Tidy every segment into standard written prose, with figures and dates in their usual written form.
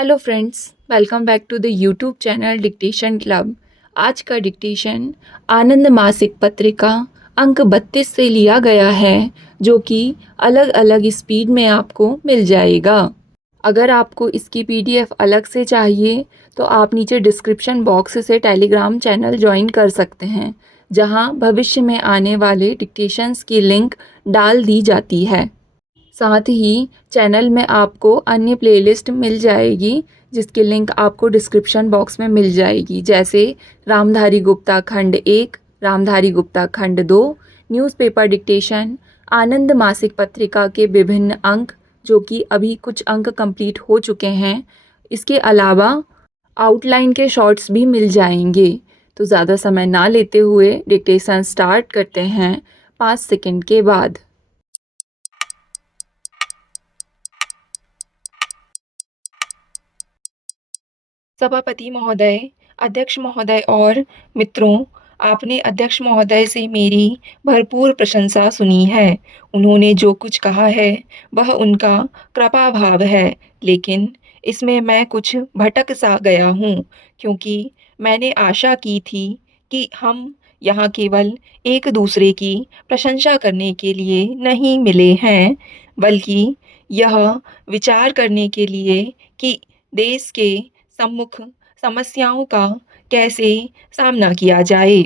Hello friends, welcome back to the YouTube channel dictation club. आज का dictation आनंद मासिक पत्रिका अंक 32 से लिया गया है, जो कि अलग अलग स्पीड में आपको मिल जाएगा। अगर आपको इसकी पीडीएफ अलग से चाहिए तो आप नीचे डिस्क्रिप्शन बॉक्स से टेलीग्राम चैनल ज्वाइन कर सकते हैं, जहां भविष्य में आने वाले डिक्टेशंस की लिंक डाल दी जाती है। साथ ही चैनल में आपको अन्य प्लेलिस्ट मिल जाएगी, जिसकी लिंक आपको डिस्क्रिप्शन बॉक्स में मिल जाएगी, जैसे रामधारी गुप्ता खंड 1, रामधारी गुप्ता खंड 2, न्यूज़पेपर डिक्टेशन, आनंद मासिक पत्रिका के विभिन्न अंक, जो कि अभी कुछ अंक कंप्लीट हो चुके हैं। इसके अलावा आउटलाइन के शॉर्ट्स भी मिल जाएंगे। तो ज़्यादा समय ना लेते हुए डिक्टेशन स्टार्ट करते हैं 5 सेकंड के बाद। सभापति महोदय, अध्यक्ष महोदय और मित्रों, आपने अध्यक्ष महोदय से मेरी भरपूर प्रशंसा सुनी है। उन्होंने जो कुछ कहा है वह उनका कृपा भाव है, लेकिन इसमें मैं कुछ भटक सा गया हूँ, क्योंकि मैंने आशा की थी कि हम यहाँ केवल एक दूसरे की प्रशंसा करने के लिए नहीं मिले हैं, बल्कि यह विचार करने के लिए कि देश के सम्मुख समस्याओं का कैसे सामना किया जाए।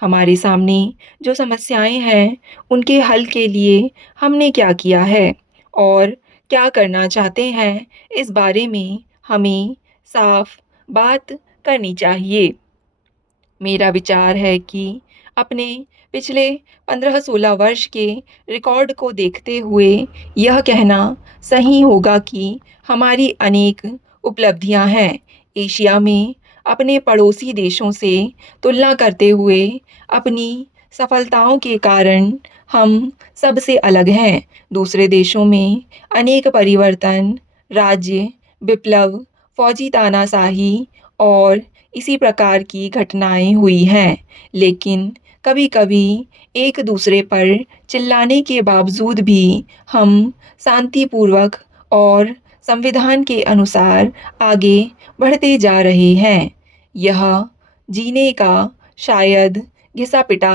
हमारे सामने जो समस्याएं हैं, उनके हल के लिए हमने क्या किया है और क्या करना चाहते हैं, इस बारे में हमें साफ बात करनी चाहिए। मेरा विचार है कि अपने पिछले 15-16 वर्ष के रिकॉर्ड को देखते हुए यह कहना सही होगा कि हमारी अनेक उपलब्धियां हैं। एशिया में अपने पड़ोसी देशों से तुलना करते हुए अपनी सफलताओं के कारण हम सबसे अलग हैं। दूसरे देशों में अनेक परिवर्तन, राज्य विप्लव, फौजी तानाशाही और इसी प्रकार की घटनाएं हुई हैं, लेकिन कभी-कभी एक दूसरे पर चिल्लाने के बावजूद भी हम शांतिपूर्वक और संविधान के अनुसार आगे बढ़ते जा रहे हैं। यह जीने का शायद घिसा-पिटा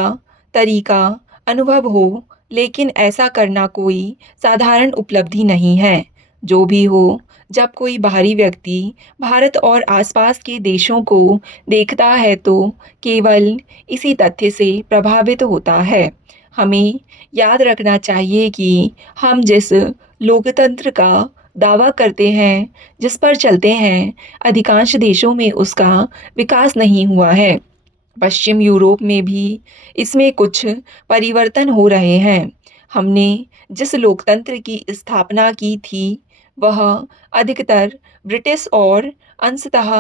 तरीका अनुभव हो, लेकिन ऐसा करना कोई साधारण उपलब्धि नहीं है। जो भी हो, जब कोई बाहरी व्यक्ति भारत और आसपास के देशों को देखता है तो केवल इसी तथ्य से प्रभावित होता है। हमें याद रखना चाहिए कि हम जिस लोकतंत्र का दावा करते हैं, जिस पर चलते हैं, अधिकांश देशों में उसका विकास नहीं हुआ है। पश्चिम यूरोप में भी इसमें कुछ परिवर्तन हो रहे हैं। हमने जिस लोकतंत्र की स्थापना की थी, वह अधिकतर ब्रिटिश और अंशतः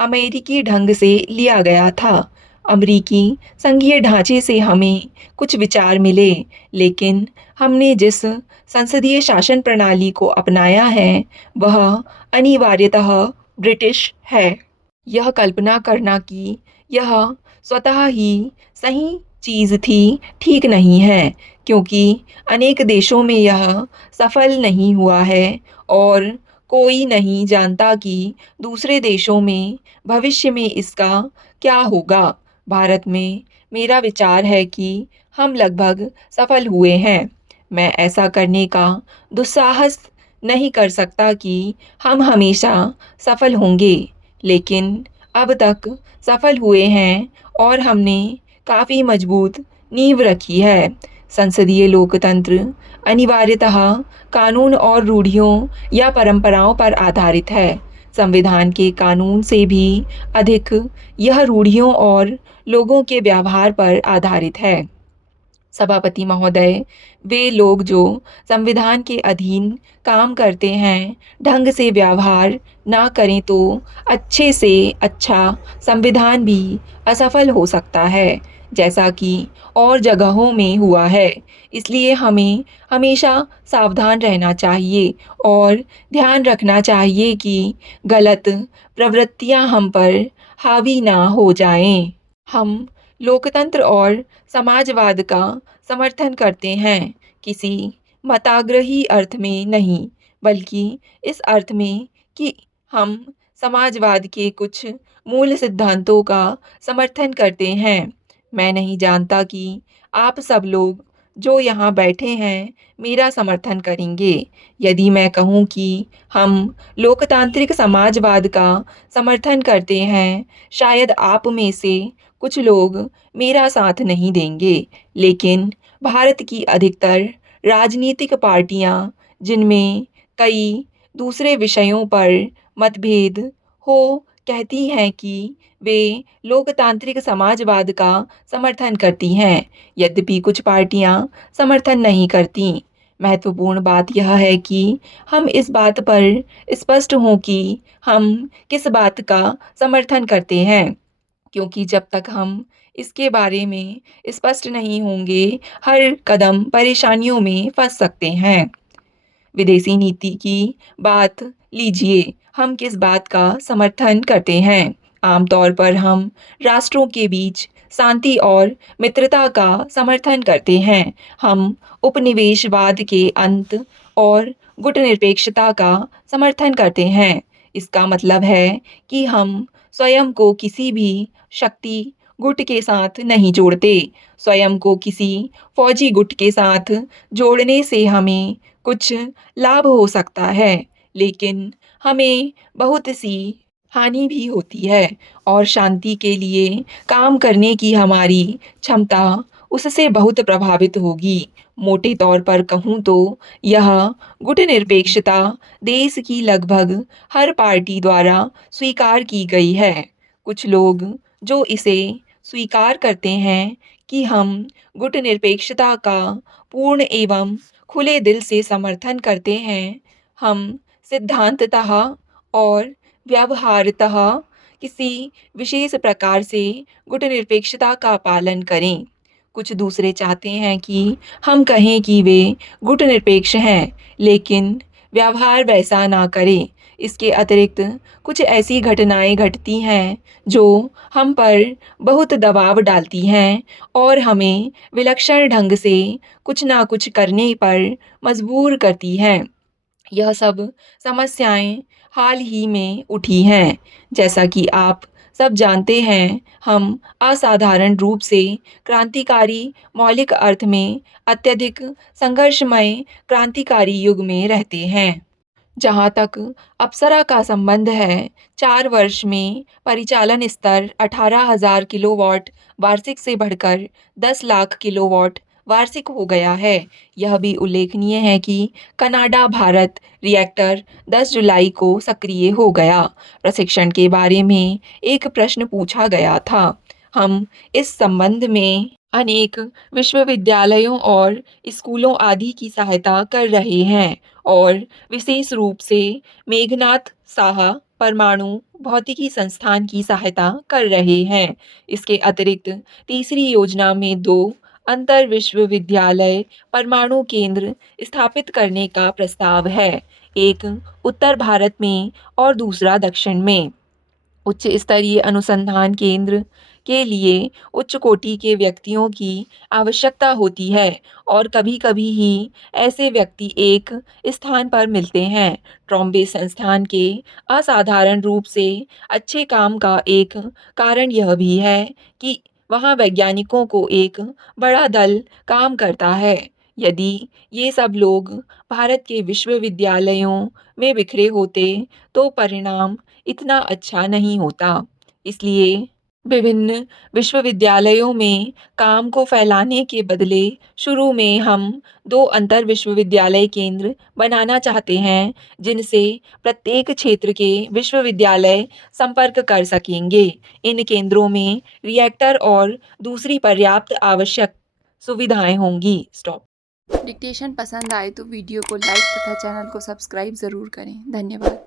अमेरिकी ढंग से लिया गया था। अमेरिकी संघीय ढांचे से हमें कुछ विचार मिले, लेकिन हमने जिस संसदीय शासन प्रणाली को अपनाया है, वह अनिवार्यतः ब्रिटिश है। यह कल्पना करना कि यह स्वतः ही सही चीज़ थी, ठीक नहीं है, क्योंकि अनेक देशों में यह सफल नहीं हुआ है और कोई नहीं जानता कि दूसरे देशों में भविष्य में इसका क्या होगा। भारत में मेरा विचार है कि हम लगभग सफल हुए हैं। मैं ऐसा करने का दुस्साहस नहीं कर सकता कि हम हमेशा सफल होंगे, लेकिन अब तक सफल हुए हैं और हमने काफ़ी मजबूत नींव रखी है। संसदीय लोकतंत्र अनिवार्यतः कानून और रूढ़ियों या परंपराओं पर आधारित है। संविधान के कानून से भी अधिक यह रूढ़ियों और लोगों के व्यवहार पर आधारित है। सभापति महोदय, वे लोग जो संविधान के अधीन काम करते हैं, ढंग से व्यवहार ना करें तो अच्छे से अच्छा संविधान भी असफल हो सकता है, जैसा कि और जगहों में हुआ है। इसलिए हमें हमेशा सावधान रहना चाहिए और ध्यान रखना चाहिए कि गलत प्रवृत्तियां हम पर हावी ना हो जाएं। हम लोकतंत्र और समाजवाद का समर्थन करते हैं, किसी मताग्रही अर्थ में नहीं, बल्कि इस अर्थ में कि हम समाजवाद के कुछ मूल सिद्धांतों का समर्थन करते हैं। मैं नहीं जानता कि आप सब लोग जो यहाँ बैठे हैं मेरा समर्थन करेंगे। यदि मैं कहूँ कि हम लोकतांत्रिक समाजवाद का समर्थन करते हैं, शायद आप में से कुछ लोग मेरा साथ नहीं देंगे, लेकिन भारत की अधिकतर राजनीतिक पार्टियां, जिनमें कई दूसरे विषयों पर मतभेद हो, कहती हैं कि वे लोकतांत्रिक समाजवाद का समर्थन करती हैं, यद्यपि कुछ पार्टियां समर्थन नहीं करती। महत्वपूर्ण बात यह है कि हम इस बात पर स्पष्ट हों कि हम किस बात का समर्थन करते हैं, क्योंकि जब तक हम इसके बारे में स्पष्ट नहीं होंगे, हर कदम परेशानियों में फंस सकते हैं। विदेशी नीति की बात लीजिए, हम किस बात का समर्थन करते हैं? आमतौर पर हम राष्ट्रों के बीच शांति और मित्रता का समर्थन करते हैं। हम उपनिवेशवाद के अंत और गुटनिरपेक्षता का समर्थन करते हैं। इसका मतलब है कि हम स्वयं को किसी भी शक्ति गुट के साथ नहीं जोड़ते। स्वयं को किसी फौजी गुट के साथ जोड़ने से हमें कुछ लाभ हो सकता है, लेकिन हमें बहुत सी हानि भी होती है और शांति के लिए काम करने की हमारी क्षमता उससे बहुत प्रभावित होगी। मोटे तौर पर कहूँ तो यह गुटनिरपेक्षता देश की लगभग हर पार्टी द्वारा स्वीकार की गई है। कुछ लोग जो इसे स्वीकार करते हैं कि हम गुटनिरपेक्षता का पूर्ण एवं खुले दिल से समर्थन करते हैं, हम सिद्धांततः और व्यवहारतः किसी विशेष प्रकार से गुटनिरपेक्षता का पालन करें। कुछ दूसरे चाहते हैं कि हम कहें कि वे गुटनिरपेक्ष हैं, लेकिन व्यवहार वैसा ना करें। इसके अतिरिक्त कुछ ऐसी घटनाएं घटती हैं जो हम पर बहुत दबाव डालती हैं और हमें विलक्षण ढंग से कुछ ना कुछ करने पर मजबूर करती हैं। यह सब समस्याएं हाल ही में उठी हैं। जैसा कि आप सब जानते हैं, हम असाधारण रूप से क्रांतिकारी मौलिक अर्थ में अत्यधिक संघर्षमय क्रांतिकारी युग में रहते हैं। जहाँ तक अप्सरा का संबंध है, 4 वर्ष में परिचालन स्तर 18,000 किलोवाट वार्षिक से बढ़कर 10 लाख किलोवाट वार्षिक हो गया है। यह भी उल्लेखनीय है कि कनाडा भारत रिएक्टर 10 जुलाई को सक्रिय हो गया। प्रशिक्षण के बारे में एक प्रश्न पूछा गया था। हम इस संबंध में अनेक विश्वविद्यालयों और स्कूलों आदि की सहायता कर रहे हैं और विशेष रूप से मेघनाथ साहा परमाणु भौतिकी संस्थान की सहायता कर रहे हैं। इसके अतिरिक्त तीसरी योजना में 2 अंतर विश्वविद्यालय परमाणु केंद्र स्थापित करने का प्रस्ताव है, एक उत्तर भारत में और दूसरा दक्षिण में। उच्च स्तरीय अनुसंधान केंद्र के लिए उच्च कोटि के व्यक्तियों की आवश्यकता होती है और कभी-कभी ही ऐसे व्यक्ति एक स्थान पर मिलते हैं। ट्रॉम्बे संस्थान के असाधारण रूप से अच्छे काम का एक कारण यह भी है कि वहाँ वैज्ञानिकों को एक बड़ा दल काम करता है। यदि ये सब लोग भारत के विश्वविद्यालयों में बिखरे होते तो परिणाम इतना अच्छा नहीं होता। इसलिए विभिन्न विश्वविद्यालयों में काम को फैलाने के बदले शुरू में हम 2 अंतर विश्वविद्यालय केंद्र बनाना चाहते हैं, जिनसे प्रत्येक क्षेत्र के विश्वविद्यालय संपर्क कर सकेंगे। इन केंद्रों में रिएक्टर और दूसरी पर्याप्त आवश्यक सुविधाएं होंगी। स्टॉप। डिक्टेशन पसंद आए तो वीडियो को लाइक तथा चैनल को सब्सक्राइब ज़रूर करें। धन्यवाद।